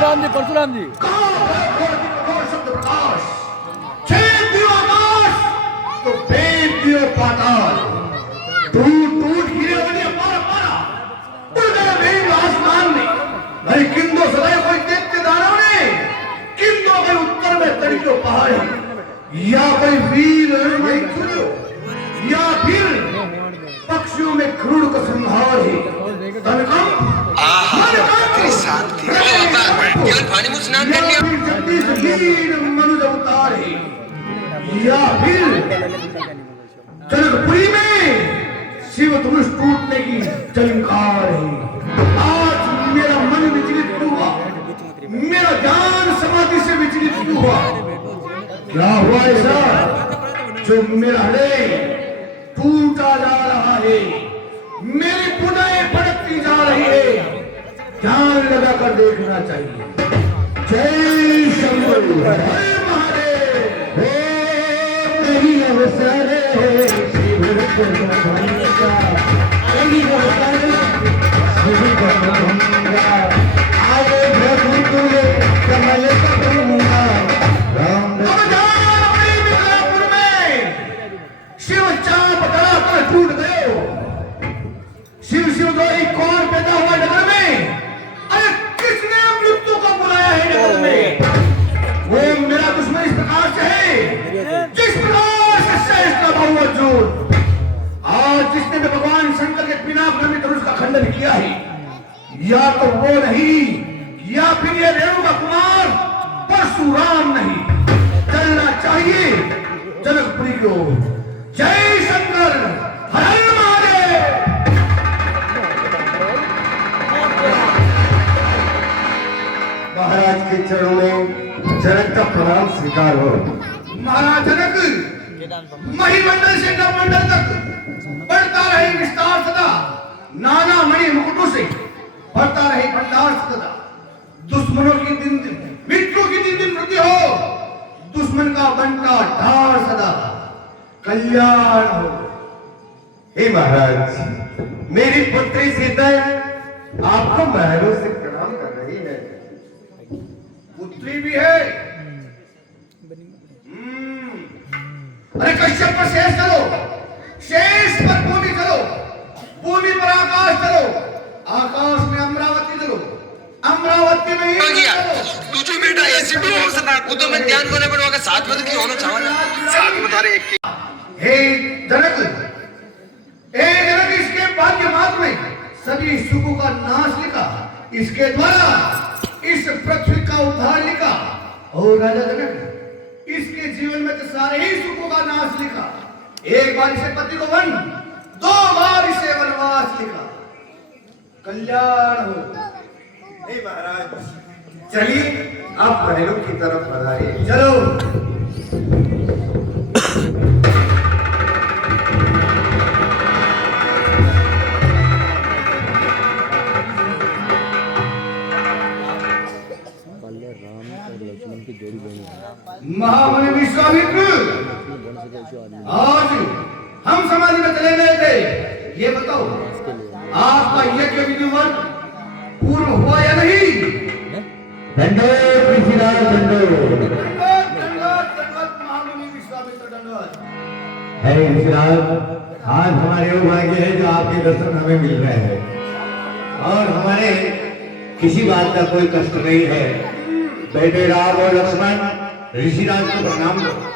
परशुराम जी शब्द प्रकाश छेद दियो आकाश तो भेद दियो पाताल टूट टूट गिरे बने पारा पारा उड़ गया भेद आसमान में अरे किंदो सदैव कोई देखते दानव ने किंदो के उत्तर में तड़ियो पहाड़ है या कोई वीर नहीं चुनियो या फिर पक्षियों में क्रूर का संहार है शांति पानी में स्नान करने मनुष्य अवतार है या फिर जनकपुरी में शिव धनुष टूटने की झंकार है। आज मेरा मन विचलित क्यों हुआ, मेरा ज्ञान समाधि से विचलित क्यों हुआ, क्या हुआ ऐसा जो मेरा हृदय टूटा जा रहा है, मेरी पुनाएं भड़कती जा रही है, ध्यान लगा कर देखना चाहिए। जय शंकर हरे महादेव नहीं अवसर शिव का नहीं अवसर शिव का आगे प्रभु तुले कमल करूंगा शिव चाप करा कर टूट गए। शिव शिव दो एक कौन पैदा हुआ नगर में, अरे किसने मृत्यु को बुलाया है नगर में। वो मेरा दुश्मन इस प्रकार से है जिस प्रकार से शेष का बहु अर्जुन। आज जिसने भी भगवान शंकर के पिनाक नामी धनुष का खंडन किया है, या तो वो नहीं या फिर ये रेणु का कुमार परशुराम नहीं। चलना चाहिए जनकपुरी को। जय शंकर हर महादेव। महाराज के चरणों में जनक का प्रणाम स्वीकार हो। महाराज जनक महीमंडल से नवमंडल तक बढ़ता रहे विस्तार सदा, नाना मणि मुकुटों से बढ़ता रहे भंडार सदा। दुश्मनों की दिन मित्रों की दिन दिन वृद्धि हो, दुश्मन का बंटा ढार सदा कल्याण हो। हे महाराज, मेरी पुत्री सीता आपको महलों से प्रणाम कर रही है। पुत्री भी है। अरे कश्यप पर शेष चलो, शेष पर भूमि चलो, भूमि पर आकाश चलो, आकाश में अमरावती चलो, अमरावती में तुझे बेटा ऐसी वो तो मैं ध्यान करने पड़ेगा साथ में तो क्यों होना चाहना साथ में तारे एक हे जनक, इसके भाग्य मात्र में सभी सुखों का नाश लिखा, इसके द्वारा इस पृथ्वी का उद्धार लिखा। और राजा जनक, इसके जीवन में तो सारे ही सुखों का नाश लिखा। एक बार इसे पति को वन, दो बार इसे वनवास लिखा। कल्याण हो। हे महाराज, चलिए आप महलों की तरफ बढ़ाइए। चलो। महामुनि विश्वामित्र आज हम समाधि में चले गए थे, ये बताओ आपका यज्ञ विधिवत पूर्ण हुआ या नहीं? दंडोत ऋषिराज दंडोत। महामुनि विश्वामित्र दंडोत। हे ऋषिराज, आज हमारे वो भाग्य है जो आपके दर्शन हमें मिल रहे हैं और हमारे किसी बात का कोई कष्ट नहीं है। बेटे राम और लक्ष्मण ऋषिराज को प्रणाम करो।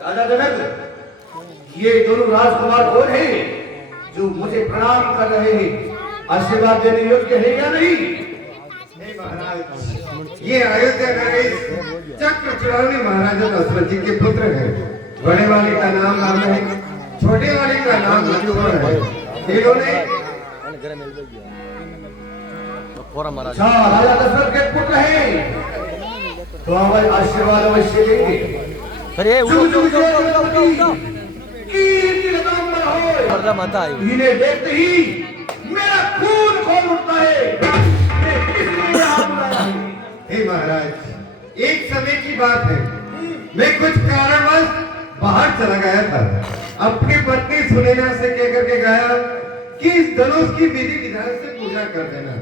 राजा जनक, ये दोनों राजकुमार कौन है जो मुझे प्रणाम कर रहे हैं? आशीर्वाद देने योग्य है या नहीं? महाराज, ये अयोध्या नरेश चक्र चुराने महाराजा दशरथ जी के पुत्र हैं। बड़े वाले का नाम राम है, छोटे वाले का नाम लक्ष्मण है। इन्होंने अच्छा, राजा दशरथ के पुत्र हैं तो हमारे आशीर्वाद अवश्य लेंगे। जुग जुग कीर्ति लगातार हो। इन्हें देखते ही मेरा खून खोल उठता है। हे महाराज, एक समय की बात है, मैं कुछ कारणवश बाहर चला गया था। अपनी पत्नी सुनैना से कह करके गया कि इस धनुष की विधि विधान से पूजा कर देना।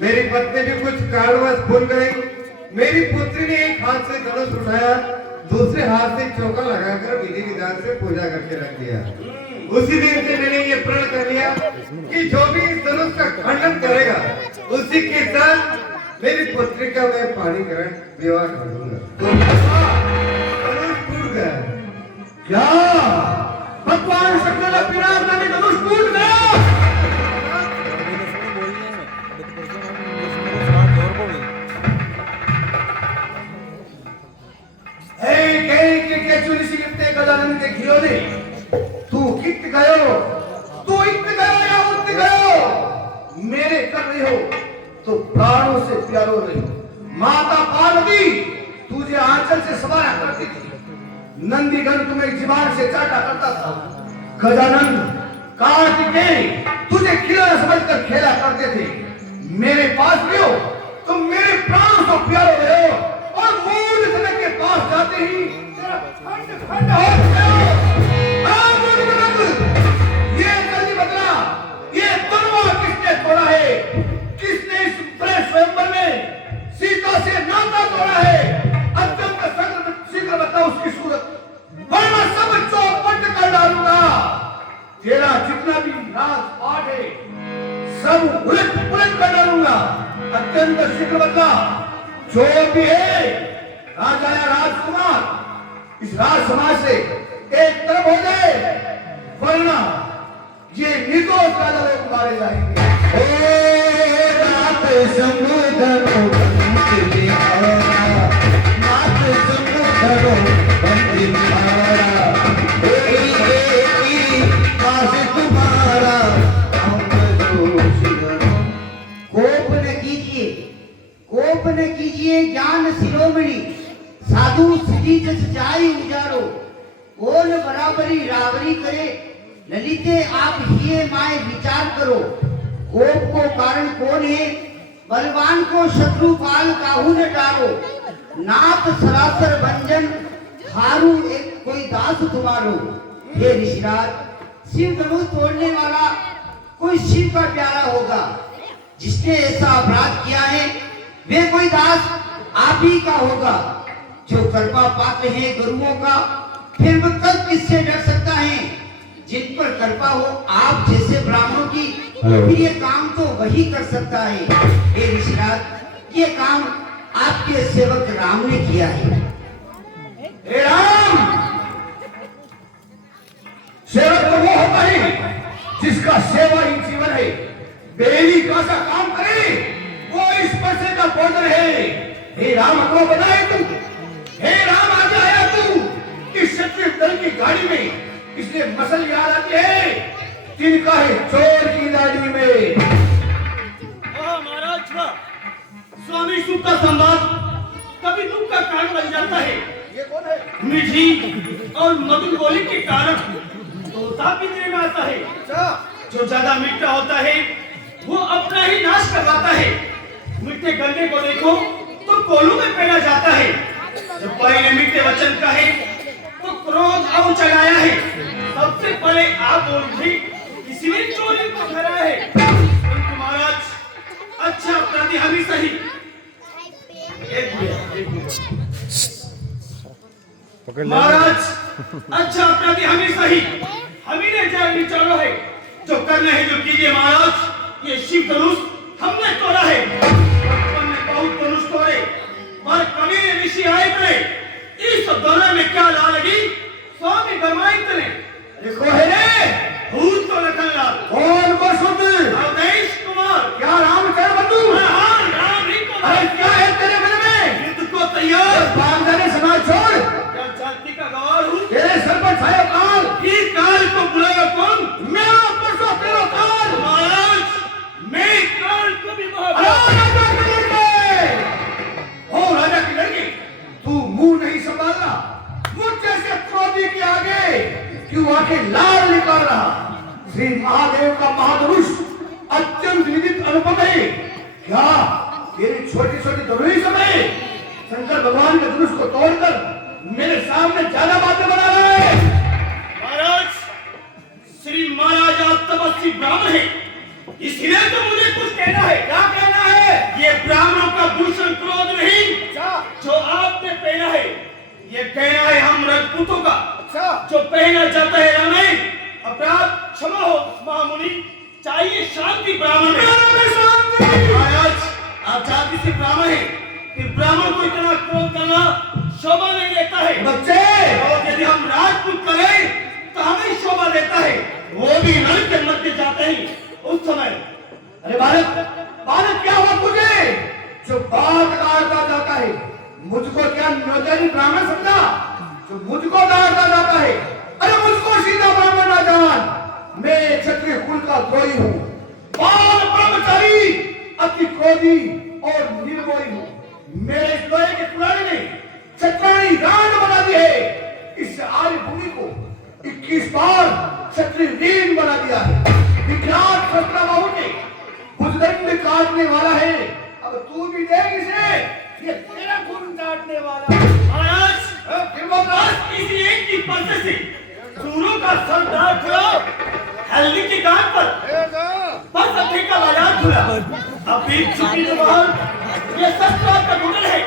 मेरी पत्नी भी कुछ कारणवश भूल गई। मेरी पुत्री ने एक हाथ से धनुष उठाया, दूसरे हाथ से चौका लगाकर विधि विधान से पूजा करके रख दिया। उसी दिन से मैंने ये प्रण कर लिया कि जो भी इस धनुष का खंडन करेगा उसी के साथ मेरी पुत्री का मैं पानी ग्रहण विवाह कर दूंगा। धनुष टूट गया। क्या भगवान शंकर का पिनाक में धनुष टूट गया? गजानन के खिलौने तू कित गयो, तू इत गयो या उत गयो, मेरे कर रही हो तो प्राणों से प्यारो रही हो। माता पार्वती तुझे आंचल से सवारा करती थी, नंदीगण तुम्हें जीवान से चाटा करता था, गजानन कार्तिकेय तुझे खिलौना समझकर खेला करते थे। मेरे पास भी हो तुम मेरे प्राणों से प्यारो रहे हो, और मूल जनक के पास जाते ही खंड हो गया। ये जल्दी बदला, ये तलवा किसने तोड़ा है? किसने इस बड़े स्वयंवर में सीता से नाता तोड़ा है? अत्यंत शीघ्र बता उसकी सूरत, वरना सब चौपट कर डालूंगा। तेरा जितना भी राजपाट है सब उलट पुलट कर डालूंगा। अत्यंत शीघ्र बदला, जो भी है राजा या राजकुमार इस राज समाज से एक तरफ हो जाए, वरना ये निर्दोष राजा लोग मारे जाएंगे। नाथ समुद्रो बंदी निहारा, नाथ समुद्रो बंदी निहारा, कोई काश तुम्हारा हम दोष करो। कोप न कीजिए, कोप न कीजिए ज्ञान शिरोमणि, साधु सिद्धि जस जाई उजारो। कौन बराबरी रावरी करे, ललिते आप ही माए विचार करो। कोप को कारण कौन है, बलवान को शत्रु पाल काहू न डालो। नाथ सरासर भंजन, हारू एक कोई दास तुम्हारो। हे ऋषिराज, शिव धनुष तोड़ने वाला कोई शिव का प्यारा होगा। जिसने ऐसा अपराध किया है वे कोई दास आप ही का होगा। जो कृपा पात्र है गुरुओं का, फिर वह कब किससे डर सकता है? जिन पर कृपा हो आप जैसे ब्राह्मणों की, फिर ये काम तो वही कर सकता है। हे ऋषिराज, ये काम आपके सेवक राम ने किया है। हे राम, सेवक तो वो होता है जिसका सेवा ही जीवन है। बेली का सा काम करे वो इस पैसे का भोजन है। हे राम, को बताए तू, हे राम आगे आया तू इस क्षत्रिय दल की गाड़ी में, इसलिए मसल याद आती है जिनका है चोर की गाड़ी में। महाराज वाह, स्वामी सुख का संवाद कभी दुख का कारण बन जाता है। ये कौन है? मीठी और मधुर बोली के कारण तोता पिंजरे में आता है। जो ज्यादा मीठा होता है वो अपना ही नाश करवाता है। मीठे गन्ने को देखो तो कोलू में फेंका जाता है। जब पहले मीठे वचन का है तो क्रोध और चढ़ाया है। सबसे पहले आप बोल दी, इसलिए चोरी को धरा है। परंतु महाराज, अच्छा प्रति हम ही सही। एक मिनट। महाराज, अच्छा प्रति हम ही सही। हम ही ने जान विचारो है, जो करना है जो कीजिए महाराज। ये शिव धनुष हमने तोड़ा है। भगवान ने बहुत धनुष तोड़े, पर कभी ऋषि आए थे। इस दोनों में क्या ला लगी? स्वामी गरमाई तने देखो है रे, भूत तो निकलना। कौन को सुन? अवधेश कुमार। क्या रामचंद्र बंधु? हाँ, राम ही को। अरे क्या है तेरे मन में? युद्ध को तैयार। बांधने समाज छोड़, क्या जाति का गवार हूँ? तेरे सर पर छाया काल। इस काल को बुलाया कौन? मेरा परसों तेरा काल। महाराज, मैं काल को भी राजा की लड़की, ओ राजा की लड़की, तू मुंह नहीं संभालना। मुझ जैसे क्रोधी के आगे क्यों आके लाल निकाल रहा? श्री महादेव का महाधनुष अत्यंत विदित अनुपम है। क्या तेरी छोटी छोटी धनुष में शंकर भगवान के धनुष को तोड़कर मेरे सामने ज्यादा बातें बना रहा है? महाराज, श्री महाराज आप तपस्या आदिवासी ब्राह्मण है, इसलिए तो मुझे कुछ कहना है। क्या कहना है? ये ब्राह्मणों का भूषण क्रोध नहीं जो आपने पहना है, ये कहना है हम राजपूतों का जो पहना जाता है रामायण। अपराध क्षमा हो महामुनि, चाहिए शांति ब्राह्मण में। महाराज आप जाति से ब्राह्मण है, फिर ब्राह्मण को इतना क्रोध करना शोभा नहीं देता है। बच्चे और यदि हम राजपूत करें तो हमें शोभा देता है, वो भी नरक के मध्य जाते हैं उस समय। अरे बालक क्या हुआ तुझे जो बात काटता जाता है? मुझको क्या नौजवानी ब्राह्मण समझा जो मुझको डांटता जाता है? अरे मुझको सीधा ब्राह्मण ना जान, मैं क्षत्रिय कुल का द्रोही हूँ, बाल ब्रह्मचारी, अति क्रोधी और निर्मोही हूँ। मेरे इस लोहे के पुराने ने क्षत्राणी रान बना दी है। इस आर्य भूमि को 21 बार क्षत्रिय रीन बना दिया है। विख्यात क्षत्रबाहु ने भुजदंड काटने वाला है, अब तू भी देख इसे, ये तेरा खून काटने वाला है। महाराज फिर बोल रहा है? किसी एक की पर्दे से सूरों का सर दाग खुला, हल्दी की गांठ पर बस अठे का बाजार खुला। अब बीच चुकी जो बाहर ये शस्त्र का घुटन है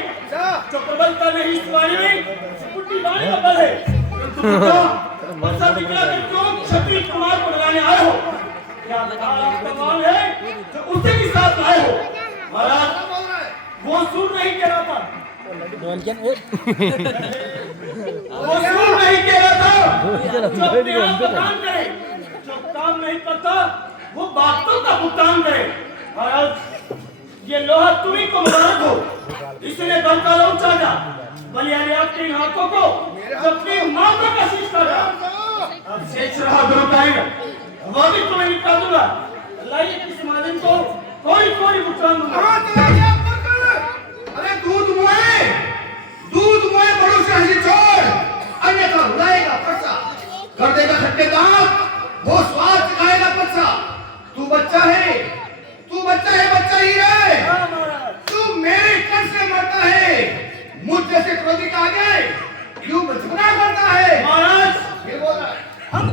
जो प्रबलता नहीं इस वाणी में बुद्धि वाणी का बल है। परंतु पिता बरसा दिखला कर क्यों क्षत्रिय कुमार को डराने आए हो? क्या आपका मान है जो उसे भी साथ लाए हो? महाराज वो सुन नहीं कह रहा था, वो सुन नहीं कह रहा था जो अपने आप का काम करे, जो काम नहीं करता वो बातों का भुगतान करे। महाराज ये लोहा तुम्हीं को मुबारक हो, इसने बंका लो चाचा बलियाने आपके इन हाथों को अपनी मां का कशिश काटा। अब शेष रहा दोनों टाइम वो भी तुम्हें निपटा दूंगा। लाइए किस मालिक को कोई भुगतान दूंगा। अरे दूध मुए बड़ों से हंसी छोड़, अन्यथा रुलाएगा परसा, कर देगा खट्टे दांत, वो स्वाद चखाएगा परसा। तू बच्चा है, बच्चा ही रहे। तू मेरे कर से मरता है, मुझ जैसे क्रोधी का आगे क्यों बचपना करता है? महाराज फिर बोल रहा है हम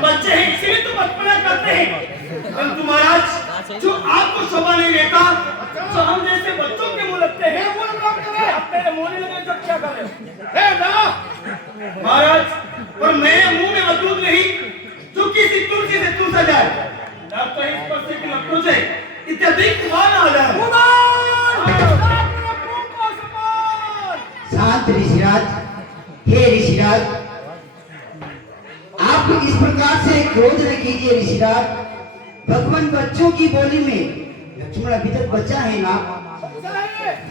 बच्चे हैं इसीलिए तो बचपना करते हैं। परंतु महाराज जो आपको शोभा नहीं देता तो हम जैसे बच्चों के मुंह लगते हैं। आप मेरे मुंह नहीं लगे तो क्या कर रहे हो? महाराज पर मेरे मुंह में मौजूद नहीं जो किसी तुलसी से तुलसा जाए, ना तो इस पर से लपटों से इत्यादि कुमार आ जाए। शांत ऋषिराज, हे ऋषिराज, आप इस प्रकार से क्रोध न कीजिए ऋषिराज। भगवान बच्चों की बोली में लक्ष्मण अभी तक बच्चा है ना?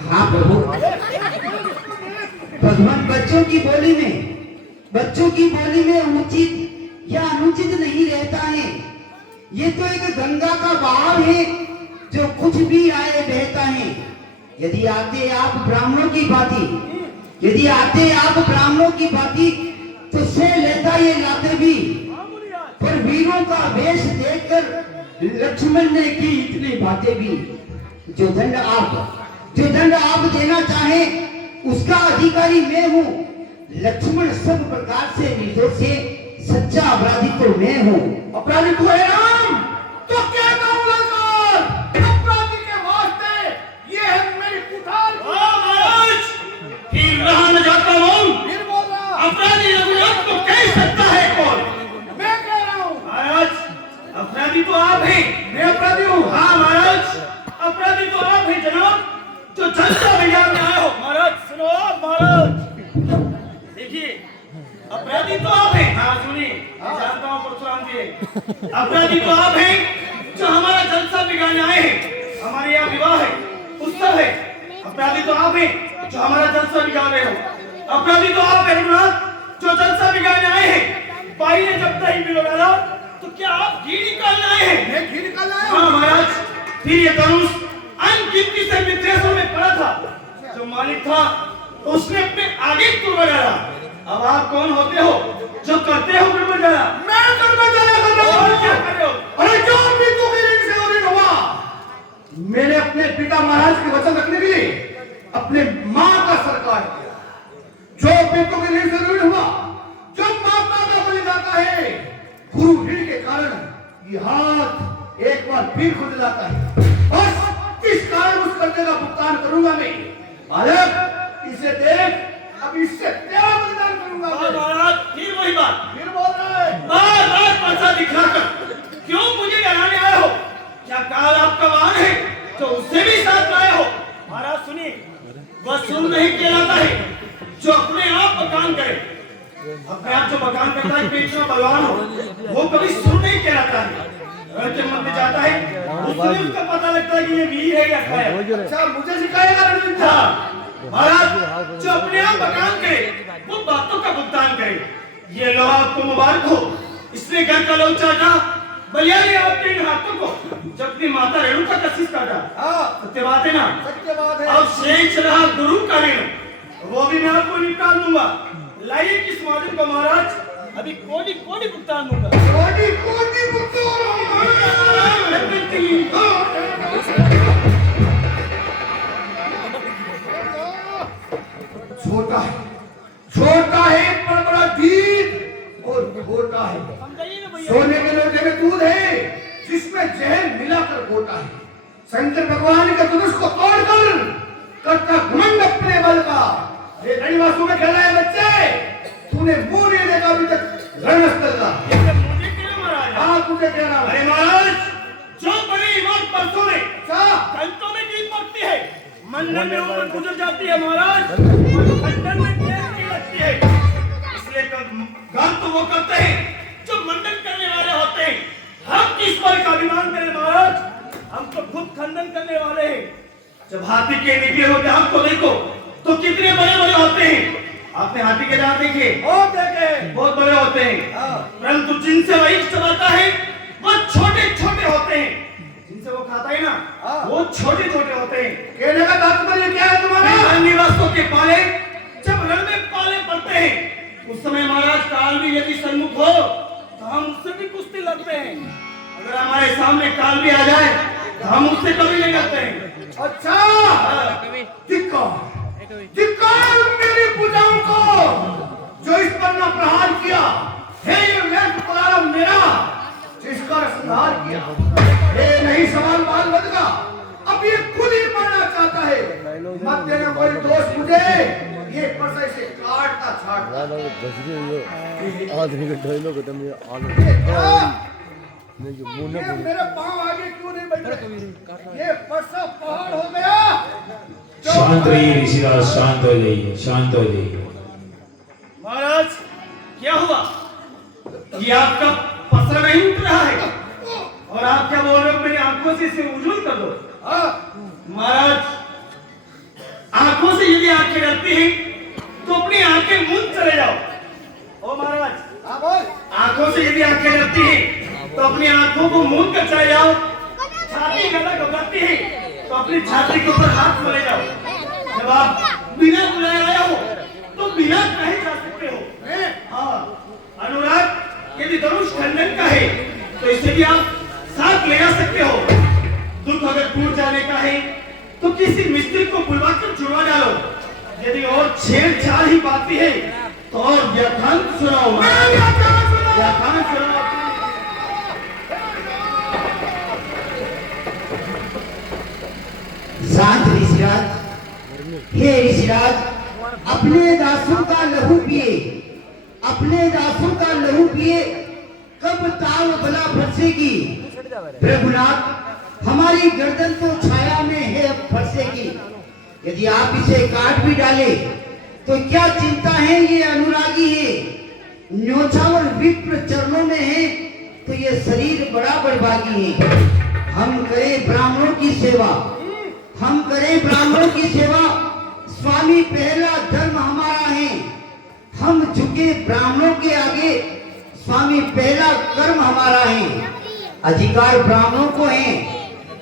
हाँ प्रभु, भगवान बच्चों की बोली में उचित या अनुचित नहीं रहता है। ये तो एक गंगा का बहाव है जो कुछ भी आए बहता है। यदि आते आप ब्राह्मणों की भांति तो से लेता ये लाते भी, पर वीरों का वेश देखकर लक्ष्मण ने की इतनी बातें भी। जो दंड आप देना चाहे उसका अधिकारी मैं हूँ। लक्ष्मण सब प्रकार से निर्दोष है, सच्चा अपराधी तो मैं हूँ। अपराधी तू है राम, तो क्या कहूँगा सर? अपराधी के वास्ते ये है मेरी पुकार। महाराज फिर रहा न जाता हूँ, फिर बोल रहा अपराधी रघुनाथ को कह सकता है कौन? मैं कह रहा हूँ महाराज अपराधी तो आप हैं। मैं अपराधी हूँ। हाँ महाराज अपराधी तो आप हैं जनाब, जो जनता बाजार में आए हो। महाराज सुनो महाराज, देखिए अपराधी तो आप हैं। हाँ सुनिए, जानता हूँ परशुराम जी, अपराधी तो आप हैं जो हमारा जलसा बिगाड़ने आए हैं। हमारे यहाँ विवाह है, उत्सव है। अपराधी तो आप हैं जो हमारा जलसा बिगाड़ रहे हो। अपराधी तो आप हैं रघुनाथ जो जलसा बिगाड़ने आए हैं। भाई ने जब तक बिलो डाला तो क्या आप घी निकालने आए हैं? मैं घी निकालना है। हाँ महाराज, फिर ये धनुष अनगिनती से मित्रेश्वर में पड़ा था। जो मालिक था उसने अपने आगे तुड़वा डाला। अब आप कौन होते हो जो करते हो तुड़वा डाला? मैं तुड़वा डाला कर रहा और हूँ। क्या कर रहे हो? अरे जो भी तू की ऋण से ऋण हुआ, मैंने अपने पिता महाराज के वचन रखने के लिए अपने माँ का सरकार किया। जो बेटों के ऋण से ऋण हुआ, जो माता का बलि जाता है, गुरु ऋण के कारण और फिर खुद लाता है। बस इस कारण उस कर्जे का भुगतान करूंगा मैं। बालक इसे देख, अब इससे तेरा बलिदान करूंगा मैं। महाराज फिर वही बात, फिर बोल रहा है बार बार पैसा दिखाकर क्यों मुझे डराने आए हो? क्या काल आपका वाहन है तो उससे भी साथ लाए हो? महाराज सुनिए, वह सुन नहीं कहलाता है जो अपने आप बखान करे। अपने आप जो बखान करता है पेट में बलवान हो, वो कभी सुन नहीं कहलाता है। रण के मन में जाता है उसमें उसका पता लगता है कि ये वीर है या क्या है। अच्छा मुझे सिखाएगा रणविद्या? महाराज जो अपने आप बखान करे वो बातों का भुगतान करे। ये लो आपको मुबारक हो, इसने घर का लोचा था बलियारी आपके इन हाथों को जब अपनी माता रेणुका का शीश काटा। सत्य बात है ना? सत्य बात है। अब शेष रहा गुरु का ऋण, वो भी मैं आपको निकाल दूंगा। लाइए किस माध्यम को महाराज, अभी कोटि कोटि भुगतान दूंगा। कोटि कोटि भुगतान। छोटा है, छोटा है पर बड़ा धीर और खोटा है। समझाइए ना भैया। सोने के लोटे में दूध है जिसमें जहर मिलाकर खोटा है। शंकर भगवान के धनुष को तोड़कर करता घमंड अपने बल का। ये रणवासु में खेला है बच्चे, तूने मुंह नहीं देखा अभी तक रणस्थल का। ये सब मुझे क्यों महाराज? हाँ तुझे कह रहा हूँ। अरे महाराज जो बड़ी इमारत परसों में कंटों में गिर पड़ती है, मंडन में ऊपर गुजर जाती है महाराज, मंडन में देर नहीं लगती है। इसलिए काम तो वो करते हैं जो मंडन करने वाले होते हैं। हम किस पर का अभिमान करें महाराज, हम तो खुद खंडन करने वाले हैं। जब हाथी के निकले होते हमको देखो तो कितने बड़े बड़े होते हैं। आपने हाथी के दांत देखे? बहुत देखे। बहुत बड़े होते हैं, परंतु जिनसे वह इष्ट चबाता है वो छोटे छोटे होते हैं। जिनसे वो खाता है ना वो छोटे छोटे होते हैं। कहने का तात्पर्य क्या है तुम्हारा? निवासों के पाले जब रण में पाले पड़ते हैं उस समय महाराज काल भी यदि सन्मुख हो तो हम उससे भी कुश्ती लड़ते हैं। अगर हमारे सामने काल भी आ जाए तो हम उससे कभी नहीं लड़ते हैं। अच्छा धिक्कार मेरी भुजाओं को जो इस पर न प्रहार किया है। ये व्यर्थ पराक्रम मेरा जिसका संहार किया। ये नहीं सवाल बाल मत का, अब ये खुद ही मरना चाहता है। मत देना कोई दोष मुझे, ये परसे से काटता छाटता। ये मेरे पांव आगे क्यों नहीं बढ़ रहे? ये परसा पहाड़ हो गया। शांत रहिए ऋषिराज, शांत हो जाइए, शांत हो जाइए। महाराज क्या हुआ? ये आपका पसरा नहीं उठ रहा है और आप क्या बोल रहे हो? मेरी आंखों से इसे उज्जवल कर दो। महाराज आंखों से यदि आंखें डरती हैं तो अपनी आंखें मूंद चले जाओ। ओ महाराज आंखों से यदि आंखें डरती हैं तो अपनी आंखों को मूंद कर चले जाओ। छाती गला घबराती है तो अपनी छाती के ऊपर हाथ चले जाओ। जब आप बिना बुलाए आए हो तो बिना कहे जा सकते हो। हाँ अनुराग यदि धनुष खंडन का है तो इसे भी आप साथ ले जा सकते हो। दुख अगर टूट जाने का है तो किसी मिस्त्री को बुलवाकर जुड़वा डालो। यदि और छेड़छाड़ ही बाकी है तो और व्याख्यान सुनाओ। व्याख्यान सुनाओ। शांत ऋषिराज, हे ऋषिराज, अपने दासों का लहू पिए, अपने दासों का लहू पिए, कब ताव बला फंसेगी। प्रभुनाथ हमारी गर्दन तो छाया में है अब फंसेगी। यदि आप इसे काट भी डाले तो क्या चिंता है, ये अनुरागी है। न्योछावर विप्र चरणों में है तो ये शरीर बड़ा बड़भागी है। हम करें ब्राह्मणों की सेवा, हम करें ब्राह्मणों की सेवा, स्वामी पहला धर्म हमारा है। हम झुके ब्राह्मणों के आगे, स्वामी पहला कर्म हमारा है। अधिकार ब्राह्मणों को है,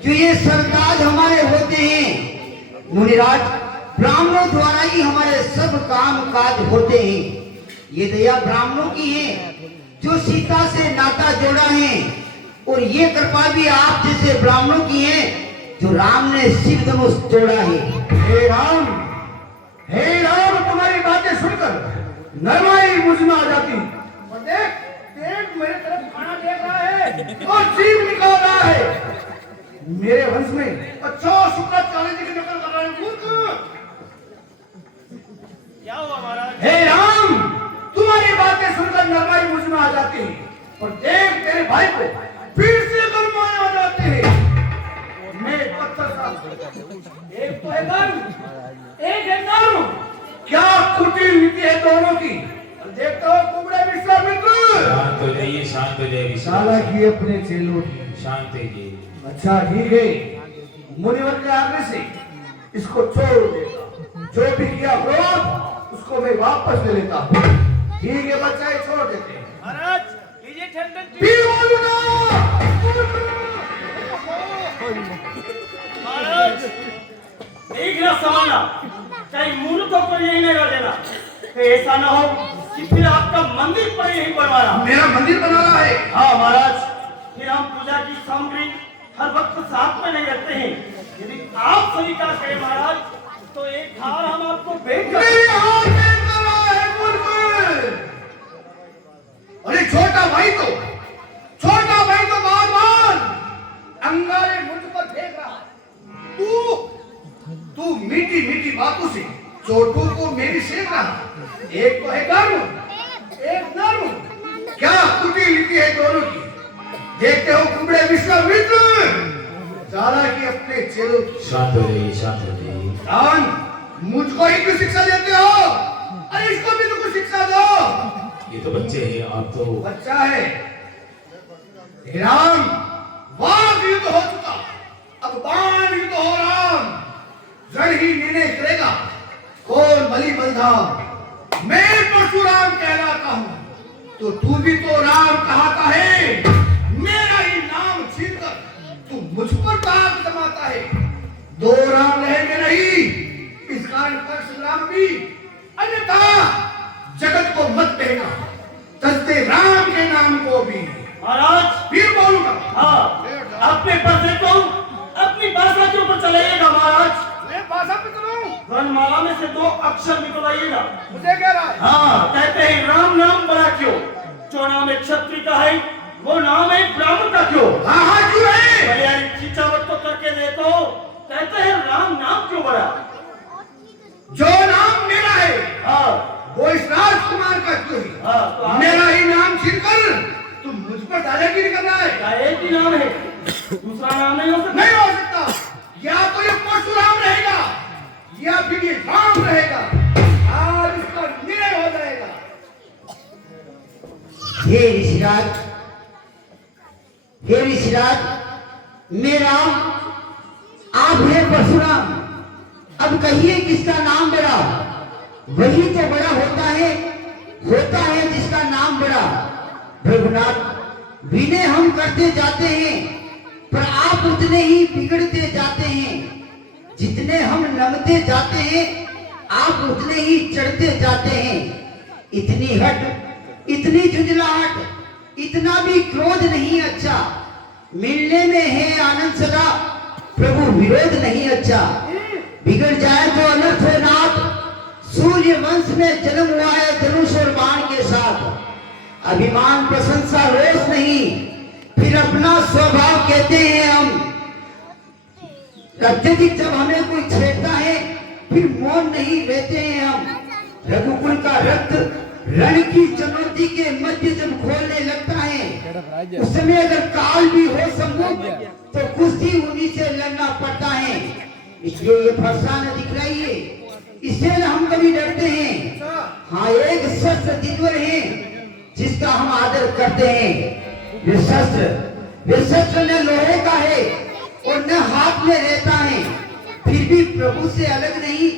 जो ये सरताज हमारे होते हैं। मुनिराज ब्राह्मणों द्वारा ही हमारे सब काम काज होते हैं। ये दया ब्राह्मणों की है जो सीता से नाता जोड़ा है, और ये कृपा भी आप जैसे ब्राह्मणों की है जो राम ने शिव धनुष जोड़ा है। हे राम, हे राम, तुम्हारी बातें सुनकर नरमाई मुझ में आ जाती। और देख देख मेरे तरफ खाना देख रहा है और जीभ निकाल रहा है। मेरे वंश में अच्छा शुक्राचार्य जी की नकल कर रहे हैं मूर्ख। क्या हुआ महाराज? हे राम, तुम्हारी बातें सुनकर नरमाई मुझ में आ जाती है, और देख तेरे भाई को फिर से गरमाए आ जाते हैं। मैं पत्थर सा एक तो है गर्म, एक है नर्म। क्या कुटिल नीति है दोनों की। देखता हो कुबड़े विश्वामित्र, शांत हो जाइए, शांत हो जाइए साला की अपने चेलों की। शांत हो जाइए। अच्छा ठीक है, मुनिवर के आगे से इसको छोड़ देता। जो भी किया क्रोध उसको मैं वापस ले लेता हूँ। ठीक है बच्चा, ये छोड़ देते हैं। महाराज लीजिए ठंडा पी बोलू ना। महाराज देख रहा समझना, कहीं मूर्ख होकर यही नहीं कर देना। कहीं ऐसा ना हो कि फिर आपका मंदिर पर यही बनवाना। मेरा मंदिर बनाना है। हाँ महाराज, फिर हम पूजा की सामग्री हर वक्त साथ में नहीं रखते हैं। यदि आप स्वीकार करें महाराज, तो एक हार हम आपको भेंट कर मेरे हाथ में करा है मूर्ख। अरे छोटा भाई तो बार बार अंगारे मुझ पर फेंक रहा है। तू मीठी मीठी बातों से चोटों को मेरी सेक रहा। एक तो है गर्म, एक नर्म। क्या कुटी लीती है दोनों की। देखते हो कुबड़े विश्वामित्र, साला की अपने चेलों की। शांत हो जाइए, शांत हो जाइए। राम, मुझको ही क्यों शिक्षा देते हो। अरे इसको भी तो कुछ शिक्षा दो। ये तो बच्चे हैं, आप तो बच्चा है। हे राम, वाद युद्ध हो चुका, अब बाण युद्ध हो। राम, रण ही निर्णय करेगा कौन बलि बलधाम। मैं परशुराम कहलाता हूँ, तो तू भी तो राम कहता है। मेरा ही नाम छीनकर तू मुझ पर दाग जमाता है। दो राम रहेंगे नहीं, इस कारण परशुराम भी, अन्यथा जगत को मत कहना, तस्ते राम के नाम को भी। महाराज फिर बोलूंगा। हाँ, अपने पर से तो अपनी भाषा के ऊपर चलाइएगा महाराज। मैं भाषा पे चलाऊं? वर्णमाला में से 2 अक्षर निकलाइएगा। मुझे कह रहा है। हाँ, कहते हैं राम नाम बड़ा क्यों। जो नाम एक क्षत्रिय का है, वो नाम एक ब्राह्मण का क्यों। हाँ क्यों है। अरे यार खिंचावट तो करके देखो, कहते हैं राम नाम क्यों बड़ा। जो नाम मेरा है, हाँ वो इस राजकुमार का क्यों है। हाँ, तो आप- मेरा ही नाम छीनकर तुम मुझ पर दादागिरी कर रहा है। क्या एक ही नाम है, दूसरा नाम नहीं हो सकता। नहीं हो सकता। या तो ये परशुराम रहेगा, या फिर ये राम रहेगा। आज इसका निर्णय हो जाएगा। हे ऋषिराज, मैं राम, आप है परशुराम। अब कहिए किसका नाम बड़ा। वही तो बड़ा होता है जिसका नाम बड़ा। प्रभुनाथ, विनय हम करते जाते हैं, पर आप उतने ही बिगड़ते जाते हैं। जितने हम नमते जाते हैं, आप उतने ही चढ़ते जाते हैं। इतनी हट, इतनी झुंझलाहट, इतना भी क्रोध नहीं अच्छा। मिलने में है आनंद सदा, प्रभु विरोध नहीं अच्छा। बिगड़ जाए तो अनर्थ है नाथ, सूर्य वंश में जन्म हुआ है धनुष और बाण के साथ। अभिमान प्रशंसा रोष नहीं, फिर अपना स्वभाव कहते हैं हम। अत्यधिक जब हमें कोई छेड़ता है, फिर मौन नहीं रहते हैं हम। रघुकुल का रक्त रण की चुनौती के मध्य जब खोलने लगता है, उस समय अगर काल भी हो सम्मुख, तो कुश्ती उन्हीं से लड़ना पड़ता है। इसलिए ये फरसा न दिखलाइए, इससे न हम कभी डरते हैं। हाँ, एक शस्त्र दिव्य है जिसका हम आदर करते हैं। ये शस्त्र न लोहे का है और न हाथ में रहता है, फिर भी प्रभु से अलग नहीं,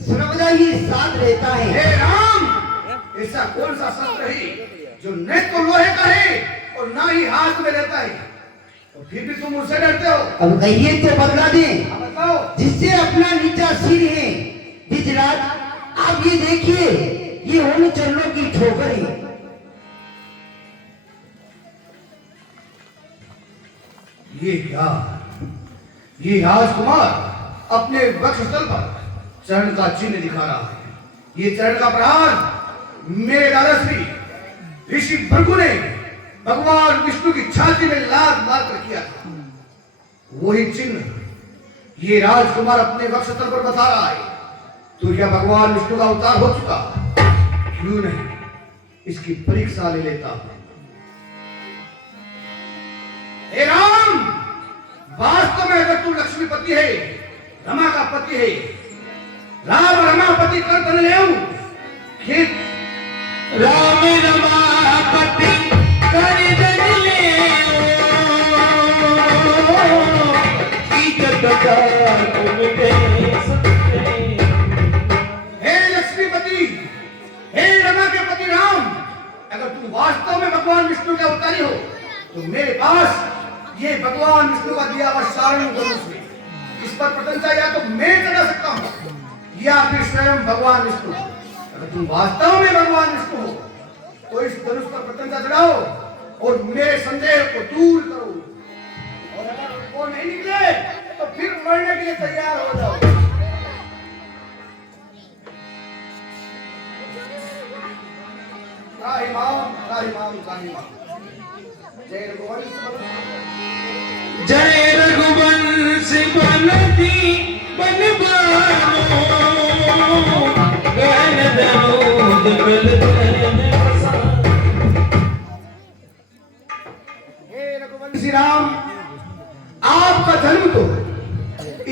सर्वदा ही साथ रहता है। हे राम, ऐसा कौन सा शस्त्र है जो न तो लोहे का है और ना ही हाथ में रहता है, और फिर भी तुम मुझसे डरते हो। अब कहिए तो बदला दें, अब बताओ। जिससे अपना नीचा सिर है। बिजराज, आप ये देखिए, ये उन चरणों की ठोकर है। ये राजकुमार अपने वक्षस्थल पर चरण का चिन्ह दिखा रहा है। ये चरण का प्रहार मेरे दादा श्री ऋषि भृगु ने भगवान विष्णु की छाती में लात मार कर किया था। वही चिन्ह ये राजकुमार अपने वक्षस्थल पर बता रहा है। तो क्या भगवान विष्णु का अवतार हो चुका? क्यों नहीं इसकी परीक्षा ले लेता हूं। हे राम, वास्तव में अगर तू लक्ष्मीपति है, रमा का पति है, राम रमापति कर धन ले राम रमापति कर धन लेऊ, इज्जत का तुमके सत्ते। हे लक्ष्मीपति, हे रमा के पति राम, अगर तुम वास्तव में भगवान विष्णु के अवतारी हो तो मेरे पास ये भगवान विष्णु का दिया हुआ सारण धनुष है। इस पर प्रशंसा या तो मैं चढ़ा सकता हूं या फिर स्वयं भगवान विष्णु। अगर तुम वास्तव में भगवान विष्णु हो तो इस धनुष पर प्रशंसा चढ़ाओ और मेरे संदेह को दूर करो। और अगर वो नहीं निकले तो फिर मरने के लिए तैयार हो जाओ। राहिमाम राहिमाम राहिमाम। जय रघुवंश बनती बनवानो, ज्ञान दमोद बल धन बसानो। हे रघुवंशी राम, आपका जन्म तो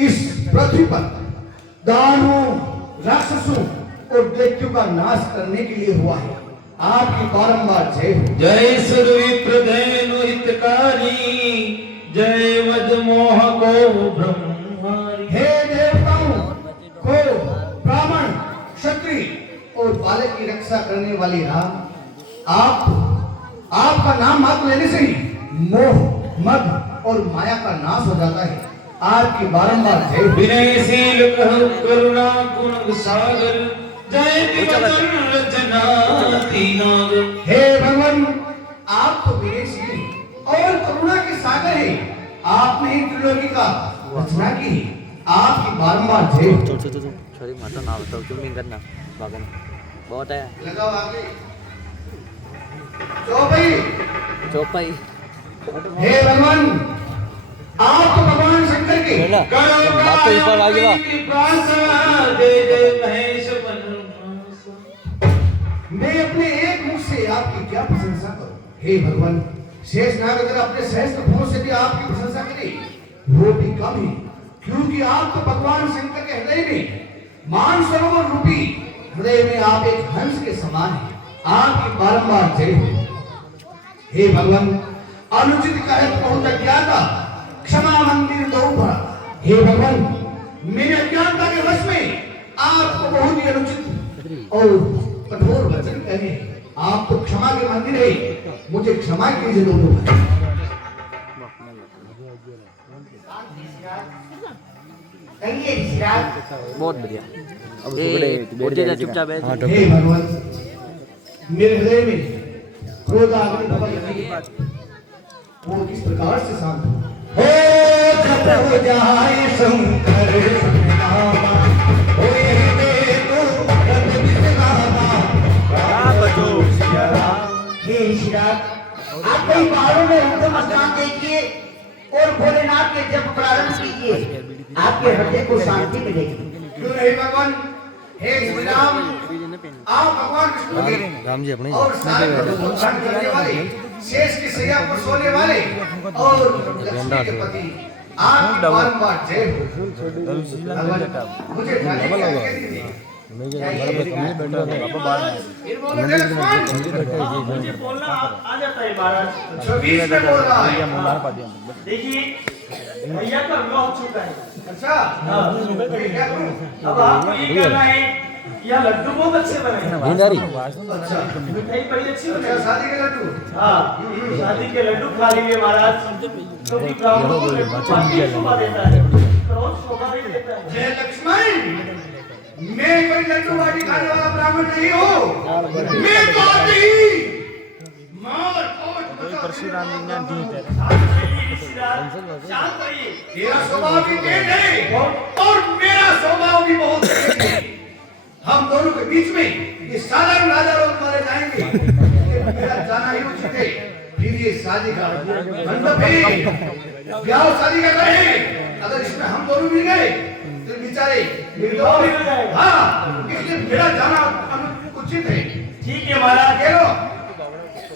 इस पृथ्वी पर दानवों, राक्षसों और दैत्यों का नाश करने के लिए हुआ है। आपकी बारंबार जय हो। जय सुरविप्रधेनु हितकारी, जय वद मोह को ब्रह्मारी। हे देवताओं को, ब्राह्मण, क्षत्रिय और बालक की रक्षा करने वाली राम, आपका नाम मात्र लेने से ही मोह, मद और माया का नाश हो जाता है। आपकी बारंबार जय हो। विनयशील कहु करुणा गुण सागर, जय रचना तीनाग। हे भगवान, आप तो विनयशील और करुणा के सागर है। आपने ही त्रिलोकी का रचना की है। आपकी बारंबार जय हो। सॉरी माता नाव तो जूमिंग करना बागन बहुत है। लगाओ आगे। चौपाई हे भगवान, आप तो भगवान शंकर के बात तो ऊपर आ गया। जय जय महेश बनवासा। मैं अपने एक मुख से आपकी क्या प्रशंसा करूं? हे भगवान, शेष नाग अगर अपने सहस्त्र फूलों से भी आपकी प्रशंसा करे वो भी कम है, क्योंकि आप तो भगवान शंकर के हृदय में मानसरोवर रूपी हृदय में आप एक हंस के समान हैं। आपकी बारंबार जय हो। हे भगवान, अनुचित कहत बहुत अज्ञाता, क्षमा मंदिर दो भरा। हे भगवान, मेरे अज्ञानता के वश में आपको बहुत ही अनुचित और कठोर वचन कहे। आप तो क्षमा के मंदिर है, मुझे क्षमा कीजिए दोनों भाई। कहिए ऋषिराज। बहुत बढ़िया। अब बैठ जा चुपचाप बैठ। हे भगवान, मेरे हृदय में क्रोध आग्नि भवन लगी है, वो किस प्रकार से शांत हो? खत हो जाए शंकर नामा, होए हृदय को रत विश्रामा। हे ऋषिराज, आप कई पहाड़ों में उत्तम स्थान देखिए और भोलेनाथ के जप प्रारंभ कीजिए, आपके हृदय को शांति मिलेगी। क्यों नहीं भगवान? हे श्री राम, आप भगवान विष्णु के राम जी अपने और सारे प्रभु को ध्यान करने वाले, शेष की सैया पर सोने वाले और लक्ष्मी के पति, आपकी बारंबार जय हो। भगवान, मुझे जाने की आज्ञा दीजिए। फिर बोलो जय लक्ष्मण। मुझे बोलना आ जाता है महाराज। जो बीच में बोल रहा है। देखिए भैया का विवाह हो चुका है। अच्छा, मैं क्या करूं? अब आपको ये करना है, यह लड्डू बहुत अच्छे बने हैं। अच्छा, मिठाई बड़ी अच्छी बनी अच्छा, है। शादी के लड्डू। हाँ, शादी के लड्डू खा लीजिए महाराज, क्योंकि ब्राह्मणों को लड्डू काफी शोभा देता है, बहुत शोभा नहीं देता है। जय लक्ष्मण, मैं कोई लड्डू बाटी खाने वाला ब्राह्मण नहीं हूँ। मैं तो आते ही मार परशुराम शांत रहिए। तेरा स्वभाव भी तेज है और मेरा स्वभाव भी बहुत तेज है। हम दोनों के बीच में ये साधारण राजा लोग मारे जाएंगे, लेकिन मेरा जाना ही उचित है। फिर ये शादी का मंडप है ब्याह और शादी क्या करेंगे? अगर इसमें हम दोनों मिल गए तो बेचारे निर्दोष मिल जाएगा। हाँ, इसलिए मेरा जाना अनुचित है। ठीक है महाराज। कह लो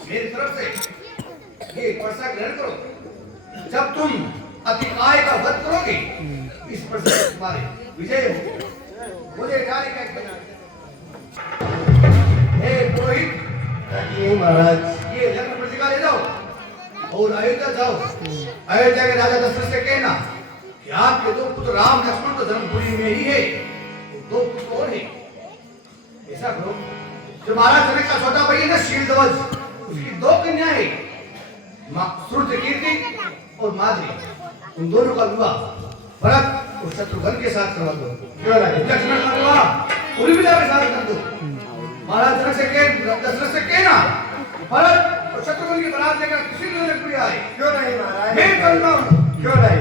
मेरी तरफ से ये प्रसाद ग्रहण करो। जब तुम अतिकाय का वध करोगे इस प्रसाद से तुम्हारे विजय हो। मुझे जाने का हे पुरोहित, ये महाराज ये यज्ञ पत्रिका ले जाओ और अयोध्या जाओ। अयोध्या के राजा दशरथ से कहना कि आपके दो पुत्र राम लक्ष्मण तो जन्मभूमि में ही है, दो पुत्र और है। ऐसा करो, जो महाराज जनक का छोटा भाई है ना शीलध्वज, उसकी दो कन्या है, श्रुतकीर्ति और माद्री। उन दोनों का विवाह भरत और शत्रुघ्न के साथ करवा दो। क्यों नहीं? लक्ष्मण का विवाह उर्मिला के साथ कर दो। महाराज जनक से दशरथ से कहना भरत और शत्रुघ्न की बारात लेकर किसी को नहीं आए। क्यों नहीं महाराज? मैं करूंगा। क्यों नहीं?